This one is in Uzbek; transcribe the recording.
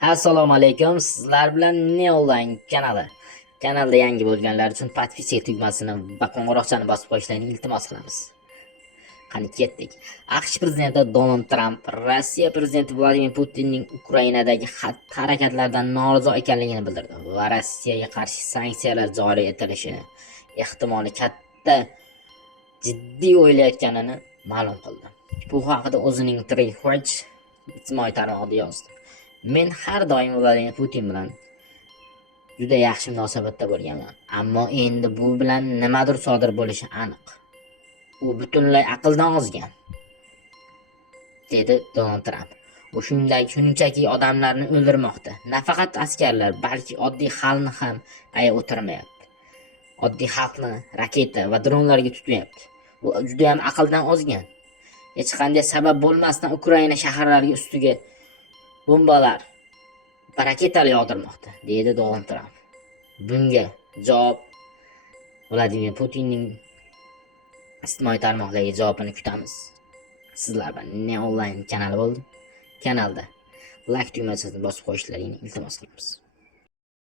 Assalomu alaykum. Sizlar bilan Neonline kanali. Kanalda yangi bo'lganlar uchun podpiska tugmasini va qo'ng'iroqchani bosib qo'yishlarini iltimos qilamiz. Qani ketdik. AQSh prezidenti Donald Tramp Rossiya prezidenti Vladimir Putinning Ukrainadagi xatti-harakatlardan norozi ekanligini bildirdi va Rossiyaga qarshi sanksiyalar joriy etilishi ehtimoli katta jiddiy o'ylayotganini ma'lum qildi. Bu haqida o'zining Twitch ijtimoiy tarmog'ida yozdi. Men har doim Vladimir Putin bilan juda yaxshi munosabatda bo'lganman, ammo endi bu bilan nimadir sodir bo'lishi aniq. U butunlay aqldan ozgan, dedi Donald Tramp. U shuningdek odamlarni o'ldirmoqda. Nafaqat askarlar, balki oddiy xalqni ham ayab o'tirmayapti. Oddiy xalqni raketa va dronlarga tutmayapti. Bu juda ham aqldan ozgan. Hech qanday sabab bo'lmasdan Ukraina shaharlariga ustiga bombalar va raketalar yog'dirmoqda, deydi Donald Tramp. Bunga javob Vladimir Putinning ijtimoiy tarmoqdagi javobini kutamiz. Sizlar bilan Neonline kanali bo'ldi. Kanalda like tugmasini bosib qo'yishlaringni iltimos qilamiz.